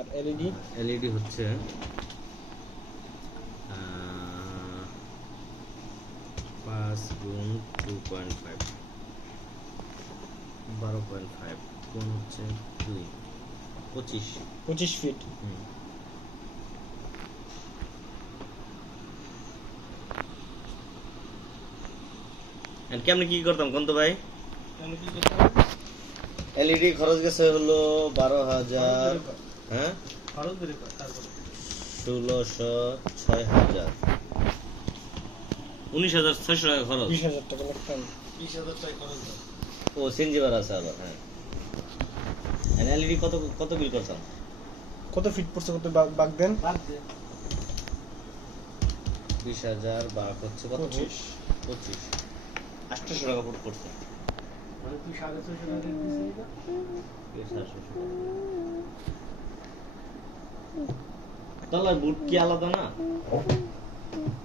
আর LED LED হচ্ছে 5 গুণ 2.5 12.5 গুণ হচ্ছে 2 25 ফিট। আর কেমনে কি করতাম কোন তো ভাই? এলইডি খরচ গেছে হলো 12,000, হ্যাঁ 1600, 6000, 19,600 টাকা খরচ। 20,000 টাকা লাগতাম। 20,000 টাকা খরচ দাও। ও সিএনজি ভাড়া আছে আবার, হ্যাঁ। এলইডি কত কত বিল করতাম? কত ফিট পড়ছে, কত বাগ দেন? 20,000 ভাগ হচ্ছে কত? 25 800 টাকা ফুট পড়ছে। মানে তুই 650 টাকা রেট দিছিস না? 700 টাকা। তাহলে বুট কি আলাদা না?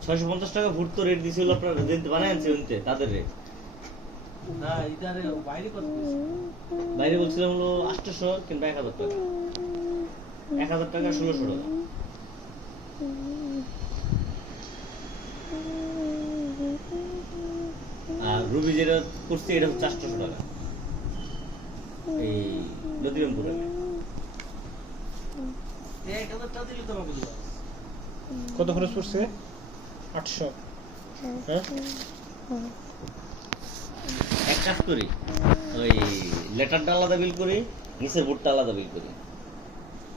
650 টাকা ফুট তো রেট দিছিল আপনারা, যেতে বানাইছে ওইতে তাদের রেট। না ইদারে বাইরে কত দিছিস? বাইরে বলছিলাম হলো 800 কিংবা 1000 টাকা। 1000 টাকা 1600 টাকা। আর রুবি যেটা করছে এটা হচ্ছে 800 টাকা। এই নদীরামপুরে 1000 টাকা দিলে তো আমাকে দিবা। কত খরচ পড়ছে? 800। হ্যাঁ এক কাজ করি, ওই লেটারটা আলাদা বিল করি, নিচের বুটটা আলাদা বিল করি।